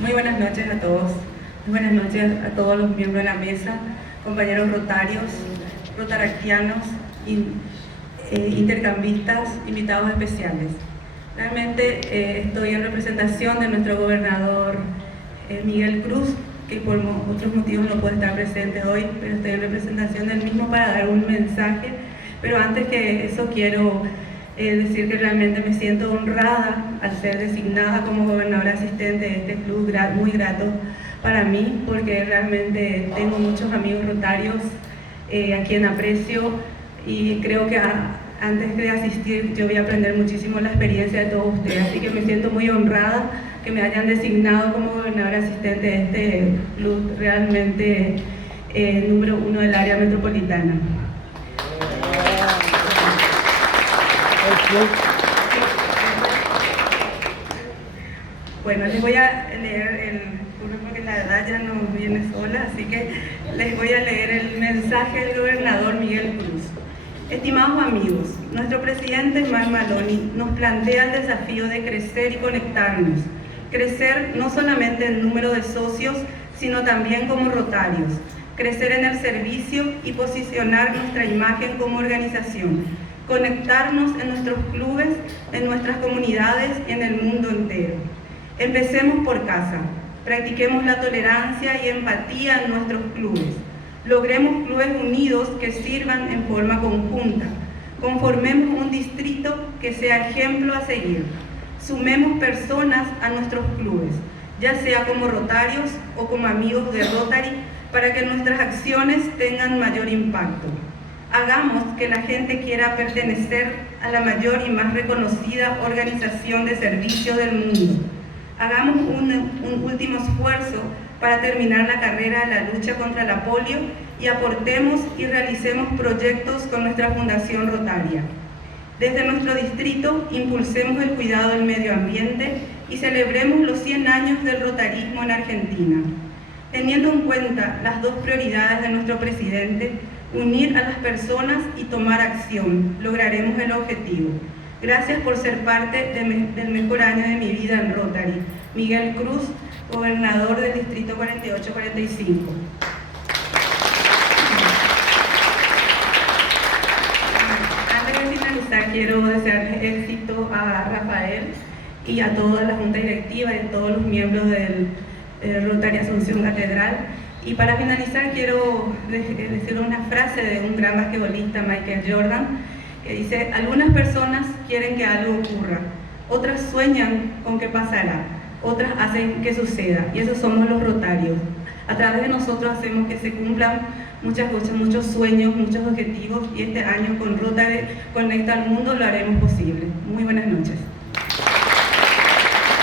Muy buenas noches a todos. Muy buenas noches a todos los miembros de la mesa, compañeros rotarios, rotaractianos, intercambistas, invitados especiales. Realmente estoy en representación de nuestro gobernador Miguel Cruz, que por otros motivos no puede estar presente hoy, pero estoy en representación del mismo para dar un mensaje. Pero antes que eso quiero decir que realmente me siento honrada al ser designada como gobernadora asistente de este club, muy grato para mí, porque realmente tengo muchos amigos rotarios a quien aprecio, y creo que antes de asistir yo voy a aprender muchísimo la experiencia de todos ustedes, así que me siento muy honrada que me hayan designado como gobernadora asistente de este club realmente número 1 del área metropolitana. Bueno, les voy a leer porque la verdad ya no viene sola, así que les voy a leer el mensaje del gobernador Miguel Cruz. Estimados amigos, nuestro presidente Marc Maloney nos plantea el desafío de crecer y conectarnos. Crecer no solamente en número de socios, sino también como rotarios. Crecer en el servicio y posicionar nuestra imagen como organización. Conectarnos en nuestros clubes, en nuestras comunidades y en el mundo entero. Empecemos por casa. Practiquemos la tolerancia y empatía en nuestros clubes. Logremos clubes unidos que sirvan en forma conjunta. Conformemos un distrito que sea ejemplo a seguir. Sumemos personas a nuestros clubes, ya sea como rotarios o como amigos de Rotary, para que nuestras acciones tengan mayor impacto. Hagamos que la gente quiera pertenecer a la mayor y más reconocida organización de servicio del mundo. Hagamos un último esfuerzo para terminar la carrera de la lucha contra la polio y aportemos y realicemos proyectos con nuestra Fundación Rotaria. Desde nuestro distrito, impulsemos el cuidado del medio ambiente y celebremos los 100 años del rotarismo en Argentina. Teniendo en cuenta las dos prioridades de nuestro presidente, unir a las personas y tomar acción, lograremos el objetivo. Gracias por ser parte del mejor año de mi vida en Rotary. Miguel Cruz, gobernador del distrito 48-45. Antes de finalizar, quiero desear éxito a Rafael y a toda la junta directiva y a todos los miembros del Rotary Asunción Catedral. Y para finalizar, quiero decir una frase de un gran basquetbolista, Michael Jordan, que dice: algunas personas quieren que algo ocurra, otras sueñan con que pasará, otras hacen que suceda, y esos somos los rotarios. A través de nosotros hacemos que se cumplan muchas cosas, muchos sueños, muchos objetivos, y este año con Rotary Conecta al Mundo lo haremos posible. Muy buenas noches.